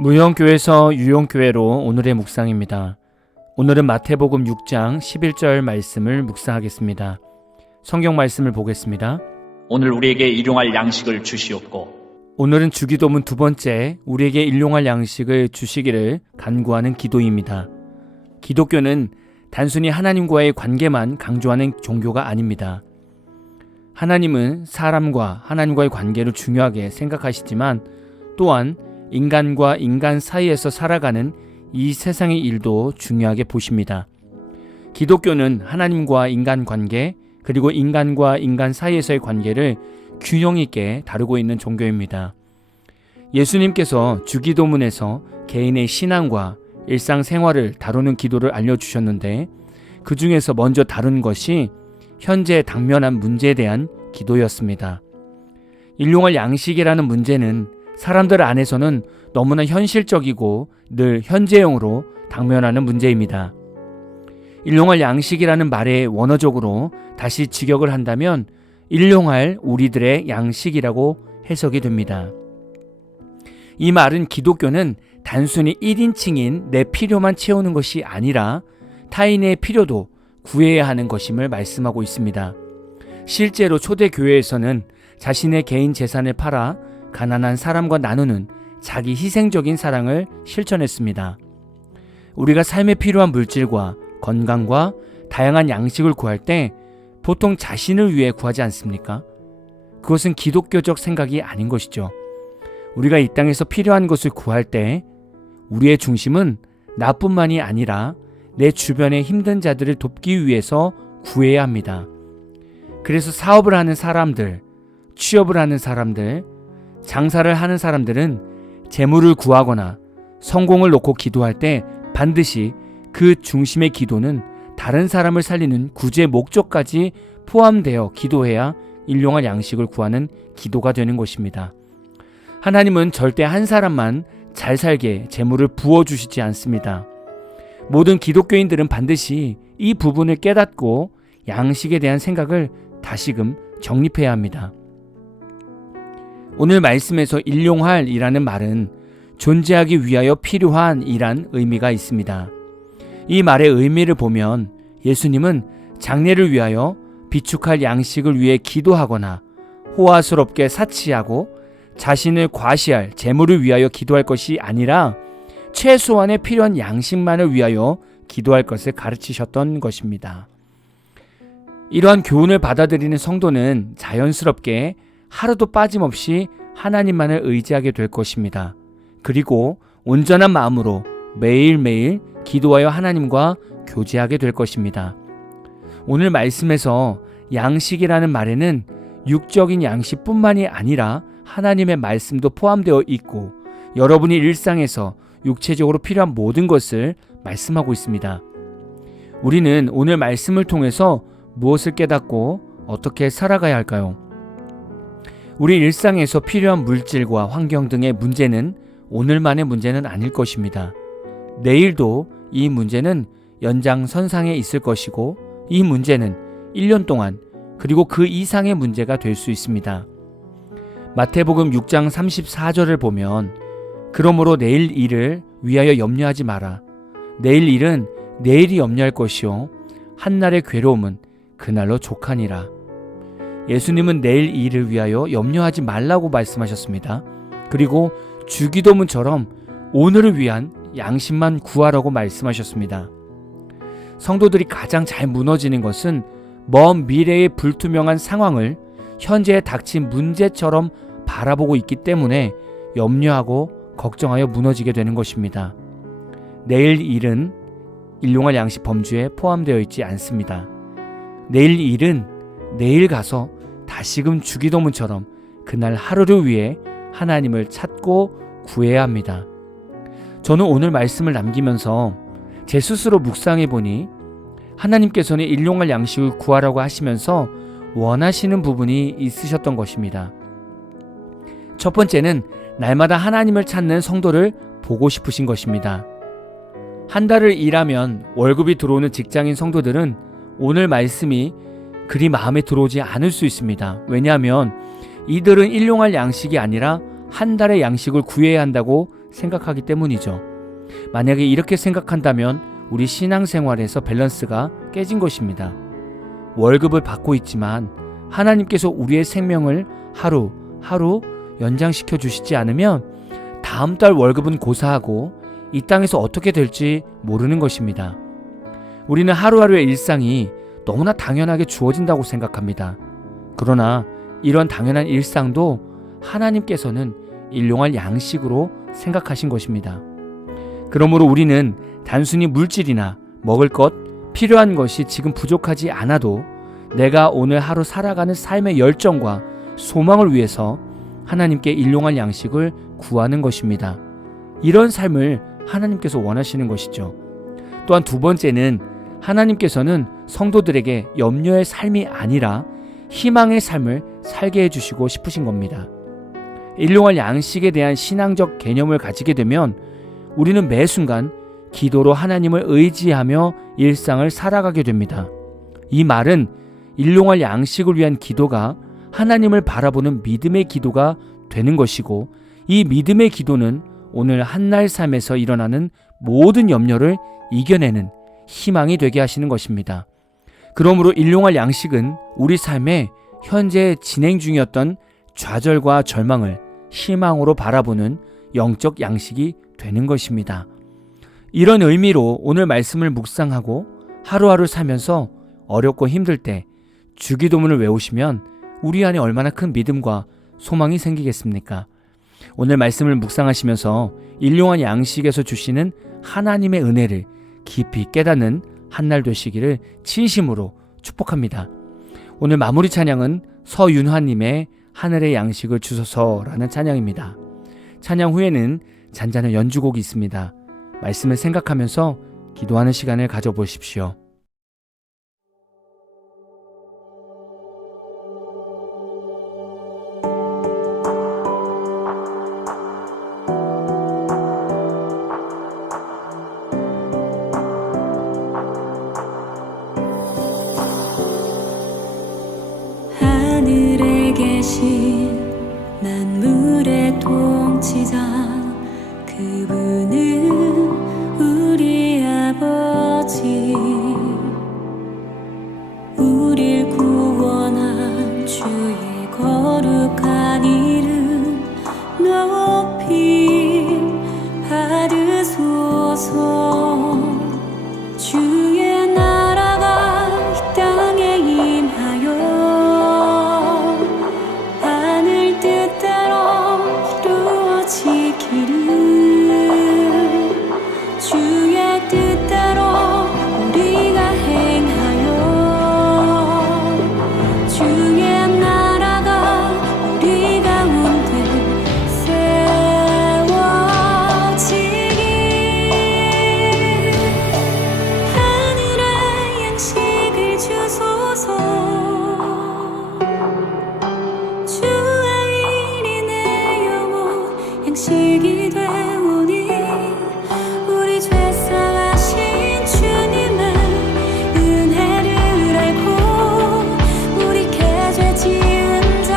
무용교회에서 유용교회로 오늘의 묵상입니다. 오늘은 마태복음 6장 11절 말씀을 묵상하겠습니다. 성경 말씀을 보겠습니다. 오늘 우리에게 일용할 양식을 주시옵고. 오늘은 주기도문 두 번째, 우리에게 일용할 양식을 주시기를 간구하는 기도입니다. 기독교는 단순히 하나님과의 관계만 강조하는 종교가 아닙니다. 하나님은 사람과 하나님과의 관계를 중요하게 생각하시지만 또한 인간과 인간 사이에서 살아가는 이 세상의 일도 중요하게 보십니다. 기독교는 하나님과 인간 관계 그리고 인간과 인간 사이에서의 관계를 균형 있게 다루고 있는 종교입니다. 예수님께서 주기도문에서 개인의 신앙과 일상생활을 다루는 기도를 알려주셨는데 그 중에서 먼저 다룬 것이 현재 당면한 문제에 대한 기도였습니다. 일용할 양식이라는 문제는 사람들 안에서는 너무나 현실적이고 늘 현재형으로 당면하는 문제입니다. 일용할 양식이라는 말의 원어적으로 다시 직역을 한다면 일용할 우리들의 양식이라고 해석이 됩니다. 이 말은 기독교는 단순히 1인칭인 내 필요만 채우는 것이 아니라 타인의 필요도 구해야 하는 것임을 말씀하고 있습니다. 실제로 초대교회에서는 자신의 개인 재산을 팔아 가난한 사람과 나누는 자기 희생적인 사랑을 실천했습니다. 우리가 삶에 필요한 물질과 건강과 다양한 양식을 구할 때 보통 자신을 위해 구하지 않습니까? 그것은 기독교적 생각이 아닌 것이죠. 우리가 이 땅에서 필요한 것을 구할 때 우리의 중심은 나뿐만이 아니라 내 주변의 힘든 자들을 돕기 위해서 구해야 합니다. 그래서 사업을 하는 사람들, 취업을 하는 사람들, 장사를 하는 사람들은 재물을 구하거나 성공을 놓고 기도할 때 반드시 그 중심의 기도는 다른 사람을 살리는 구제 목적까지 포함되어 기도해야 일용할 양식을 구하는 기도가 되는 것입니다. 하나님은 절대 한 사람만 잘 살게 재물을 부어주시지 않습니다. 모든 기독교인들은 반드시 이 부분을 깨닫고 양식에 대한 생각을 다시금 정립해야 합니다. 오늘 말씀에서 일용할 이라는 말은 존재하기 위하여 필요한 이란 의미가 있습니다. 이 말의 의미를 보면 예수님은 장래를 위하여 비축할 양식을 위해 기도하거나 호화스럽게 사치하고 자신을 과시할 재물을 위하여 기도할 것이 아니라 최소한의 필요한 양식만을 위하여 기도할 것을 가르치셨던 것입니다. 이러한 교훈을 받아들이는 성도는 자연스럽게 하루도 빠짐없이 하나님만을 의지하게 될 것입니다. 그리고 온전한 마음으로 매일매일 기도하여 하나님과 교제하게 될 것입니다. 오늘 말씀에서 양식이라는 말에는 육적인 양식뿐만이 아니라 하나님의 말씀도 포함되어 있고 여러분이 일상에서 육체적으로 필요한 모든 것을 말씀하고 있습니다. 우리는 오늘 말씀을 통해서 무엇을 깨닫고 어떻게 살아가야 할까요? 우리 일상에서 필요한 물질과 환경 등의 문제는 오늘만의 문제는 아닐 것입니다. 내일도 이 문제는 연장선상에 있을 것이고 이 문제는 1년 동안 그리고 그 이상의 문제가 될 수 있습니다. 마태복음 6장 34절을 보면 그러므로 내일 일을 위하여 염려하지 마라. 내일 일은 내일이 염려할 것이요 한날의 괴로움은 그날로 족하니라. 예수님은 내일 일을 위하여 염려하지 말라고 말씀하셨습니다. 그리고 주기도문처럼 오늘을 위한 양식만 구하라고 말씀하셨습니다. 성도들이 가장 잘 무너지는 것은 먼 미래의 불투명한 상황을 현재에 닥친 문제처럼 바라보고 있기 때문에 염려하고 걱정하여 무너지게 되는 것입니다. 내일 일은 일용할 양식 범주에 포함되어 있지 않습니다. 내일 일은 내일 가서 다시금 주기도문처럼 그날 하루를 위해 하나님을 찾고 구해야 합니다. 저는 오늘 말씀을 남기면서 제 스스로 묵상해 보니 하나님께서는 일용할 양식을 구하라고 하시면서 원하시는 부분이 있으셨던 것입니다. 첫 번째는 날마다 하나님을 찾는 성도를 보고 싶으신 것입니다. 한 달을 일하면 월급이 들어오는 직장인 성도들은 오늘 말씀이 그리 마음에 들어오지 않을 수 있습니다. 왜냐하면 이들은 일용할 양식이 아니라 한 달의 양식을 구해야 한다고 생각하기 때문이죠. 만약에 이렇게 생각한다면 우리 신앙생활에서 밸런스가 깨진 것입니다. 월급을 받고 있지만 하나님께서 우리의 생명을 하루 연장시켜 주시지 않으면 다음 달 월급은 고사하고 이 땅에서 어떻게 될지 모르는 것입니다. 우리는 하루하루의 일상이 너무나 당연하게 주어진다고 생각합니다. 그러나 이런 당연한 일상도 하나님께서는 일용할 양식으로 생각하신 것입니다. 그러므로 우리는 단순히 물질이나 먹을 것, 필요한 것이 지금 부족하지 않아도 내가 오늘 하루 살아가는 삶의 열정과 소망을 위해서 하나님께 일용할 양식을 구하는 것입니다. 이런 삶을 하나님께서 원하시는 것이죠. 또한 두 번째는 하나님께서는 성도들에게 염려의 삶이 아니라 희망의 삶을 살게 해주시고 싶으신 겁니다. 일용할 양식에 대한 신앙적 개념을 가지게 되면 우리는 매 순간 기도로 하나님을 의지하며 일상을 살아가게 됩니다. 이 말은 일용할 양식을 위한 기도가 하나님을 바라보는 믿음의 기도가 되는 것이고, 이 믿음의 기도는 오늘 한날 삶에서 일어나는 모든 염려를 이겨내는 희망이 되게 하시는 것입니다. 그러므로 일용할 양식은 우리 삶에 현재 진행 중이었던 좌절과 절망을 희망으로 바라보는 영적 양식이 되는 것입니다. 이런 의미로 오늘 말씀을 묵상하고 하루하루 살면서 어렵고 힘들 때 주기도문을 외우시면 우리 안에 얼마나 큰 믿음과 소망이 생기겠습니까? 오늘 말씀을 묵상하시면서 일용할 양식에서 주시는 하나님의 은혜를 깊이 깨닫는 한날 되시기를 진심으로 축복합니다. 오늘 마무리 찬양은 서윤화님의 하늘의 양식을 주소서라는 찬양입니다. 찬양 후에는 잔잔한 연주곡이 있습니다. 말씀을 생각하면서 기도하는 시간을 가져보십시오. 하늘에 계신 만물의 통치자 그분은 우리 아버지, 우릴 구원한 주의 거룩한 이름 높이 받으소서. 주의 나라가 이 땅에 임하여 하늘 뜻대로 이루어지기를, 주의 뜻대로 우리가 행하여 주의 나라가 우리 가운데 세워지길. 하늘의 양식을 주소서. 주의 일이 내 영혼 양식이 되오니, 우리 죄사하신 주님의 은혜를 알고 우리 죄 지은 자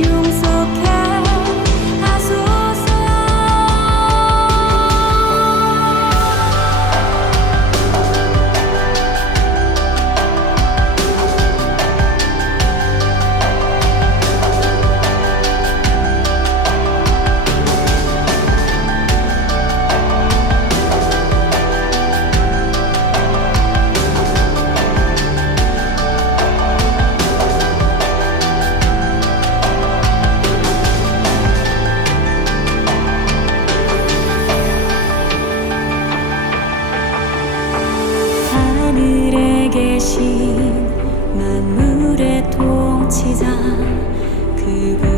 용서케 하소서. 하늘에 계신 만물의 통치자 그분